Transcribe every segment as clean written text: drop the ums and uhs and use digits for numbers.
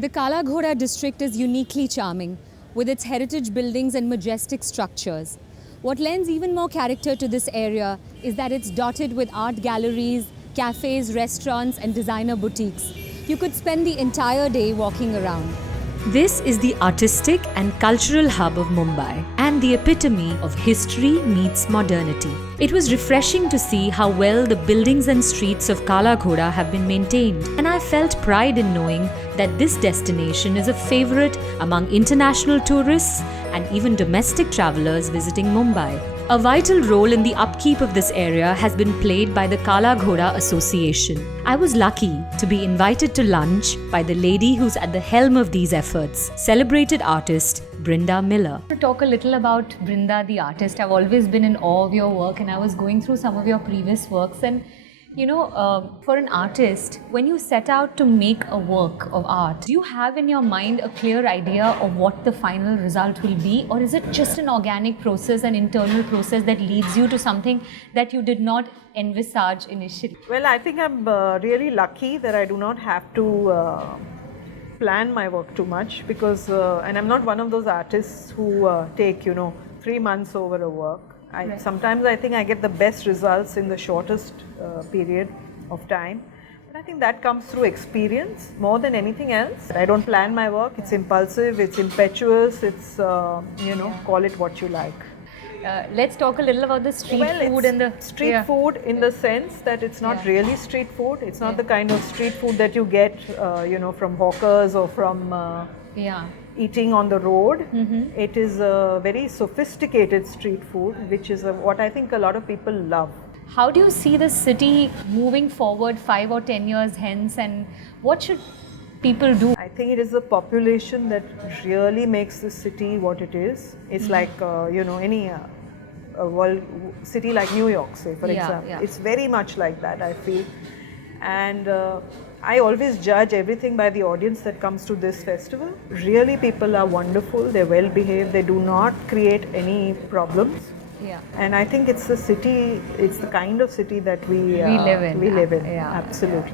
The Kala Ghoda district is uniquely charming, with its heritage buildings and majestic structures. What lends even more character to this area is that it's dotted with art galleries, cafes, restaurants, and designer boutiques. You could spend the entire day walking around. This is the artistic and cultural hub of Mumbai and the epitome of history meets modernity. It was refreshing to see how well the buildings and streets of Kala Ghoda have been maintained, and I felt pride in knowing that this destination is a favorite among international tourists and even domestic travelers visiting Mumbai. A vital role in the upkeep of this area has been played by the Kala Ghoda Association. I was lucky to be invited to lunch by the lady who's at the helm of these efforts, celebrated artist Brinda Miller. To talk a little about Brinda the artist, I've always been in awe of your work, and I was going through some of your previous works, and for an artist, when you set out to make a work of art, do you have in your mind a clear idea of what the final result will be? Or is it just an organic process, an internal process that leads you to something that you did not envisage initially? Well, I think I'm really lucky that I do not have to plan my work too much because, and I'm not one of those artists who take, 3 months over a work. Right. Sometimes I think I get the best results in the shortest period of time. But I think that comes through experience more than anything else. I don't plan my work. It's impulsive, it's impetuous, it's, call it what you like. Let's talk a little about the street food and the street food in the sense that it's not really street food. It's not the kind of street food that you get, from hawkers or from eating on the road. It is a very sophisticated street food, which is what I think a lot of people love. How do you see the city moving forward 5 or 10 years hence, and what should people do? I think it is the population that really makes the city what it is. It's like, any world city like New York, say, for example. It's very much like that, I feel. And I always judge everything by the audience that comes to this festival. Really, people are wonderful, they're well behaved, they do not create any problems. And I think it's the city, it's the kind of city that we live in. Absolutely.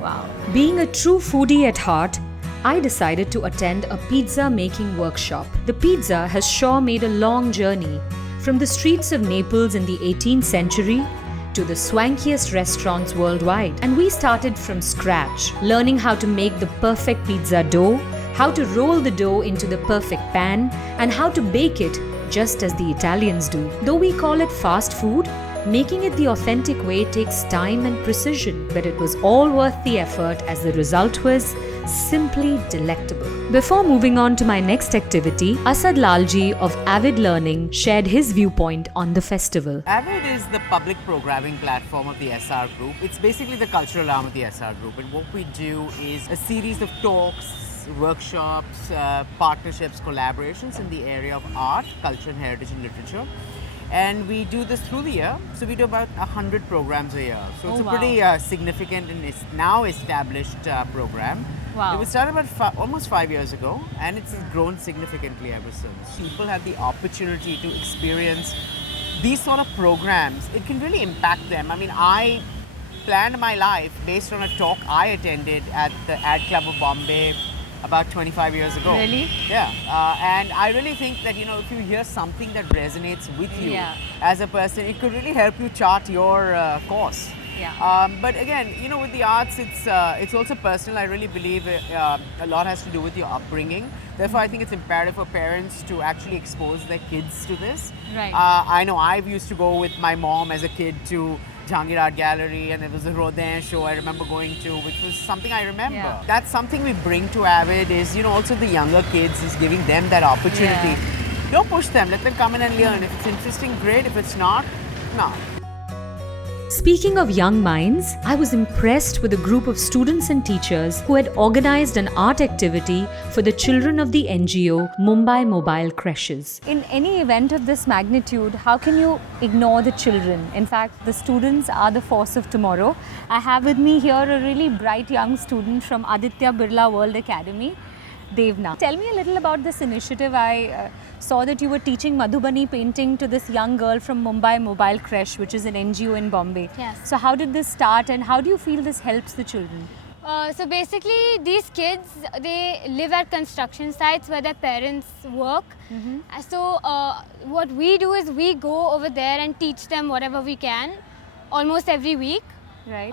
Wow. Being a true foodie at heart, I decided to attend a pizza making workshop. The pizza has sure made a long journey from the streets of Naples in the 18th century to the swankiest restaurants worldwide. And we started from scratch, learning how to make the perfect pizza dough, how to roll the dough into the perfect pan, and how to bake it just as the Italians do. Though we call it fast food, making it the authentic way takes time and precision, but it was all worth the effort as the result was simply delectable. Before moving on to my next activity, Asad Lalji of Avid Learning shared his viewpoint on the festival. Avid is the public programming platform of the SR Group. It's basically the cultural arm of the SR Group, and what we do is a series of talks, workshops, partnerships, collaborations in the area of art, culture and heritage and literature. And we do this through the year. So we do about 100 programs a year. So it's a pretty significant and now established program. Wow. It was started about almost 5 years ago, and it's grown significantly ever since. People have the opportunity to experience these sort of programs. It can really impact them. I mean, I planned my life based on a talk I attended at the Ad Club of Bombay about 25 years ago. Really? Yeah. And I really think that, if you hear something that resonates with you as a person, it could really help you chart your course. But again, with the arts, it's also personal. I really believe a lot has to do with your upbringing. Therefore, I think it's imperative for parents to actually expose their kids to this. Right. I know I've used to go with my mom as a kid to Jahangir Art Gallery, and there was a Rodin show I remember going to, which was something I remember. That's something we bring to Avid is, also the younger kids, is giving them that opportunity. Don't push them, let them come in and learn. If it's interesting, great. If it's not, no. Speaking of young minds, I was impressed with a group of students and teachers who had organized an art activity for the children of the NGO Mumbai Mobile Creches. In any event of this magnitude, how can you ignore the children? In fact, the students are the force of tomorrow. I have with me here a really bright young student from Aditya Birla World Academy, Devna. Tell me a little about this initiative. I saw that you were teaching Madhubani painting to this young girl from Mumbai Mobile Creche, which is an NGO in Bombay. Yes. So how did this start, and how do you feel this helps the children? So basically, these kids, they live at construction sites where their parents work. So what we do is we go over there and teach them whatever we can, almost every week. Right.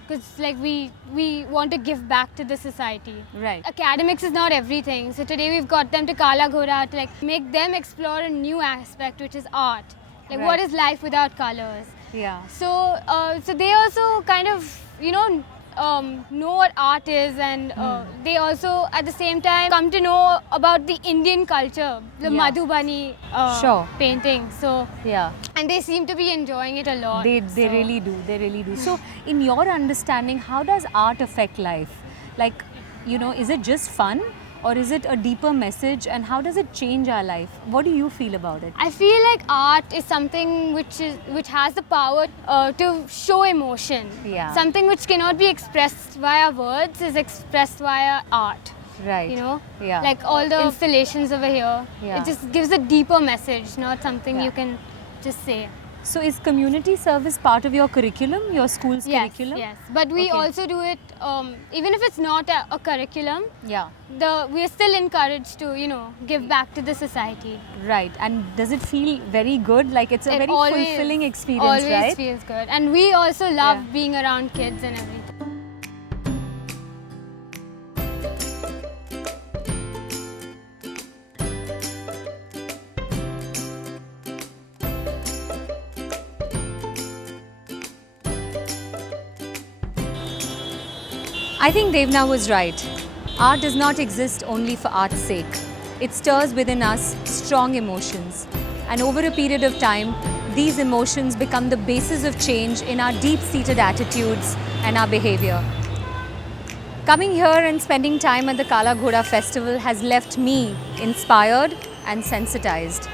Because like we want to give back to the society. Right. Academics is not everything. So today we've got them to Kala Ghoda to like make them explore a new aspect, which is art. Like what is life without colors? Yeah. So so they also kind of know what art is, and they also at the same time come to know about the Indian culture, the Madhubani painting. So yeah, and they seem to be enjoying it a lot. They really do. They really do. So in your understanding, how does art affect life? Like, is it just fun? Or is it a deeper message, and how does it change our life? What do you feel about it? I feel like art is something which has the power to show emotion. Yeah. Something which cannot be expressed via words is expressed via art. Right. Yeah. Like all the installations over here. Yeah. It just gives a deeper message, not something you can just say. So is community service part of your curriculum, your school's Yes, curriculum? yes. But we also do it, even if it's not a curriculum, Yeah. we are still encouraged to, give back to the society. Right. And does it feel very good? Like it's a very fulfilling experience, always right? Always feels good. And we also love being around kids and everything. I think Devna was right. Art does not exist only for art's sake. It stirs within us strong emotions. And over a period of time, these emotions become the basis of change in our deep-seated attitudes and our behavior. Coming here and spending time at the Kala Ghoda festival has left me inspired and sensitized.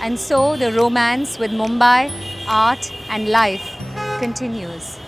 And so the romance with Mumbai, art and life continues.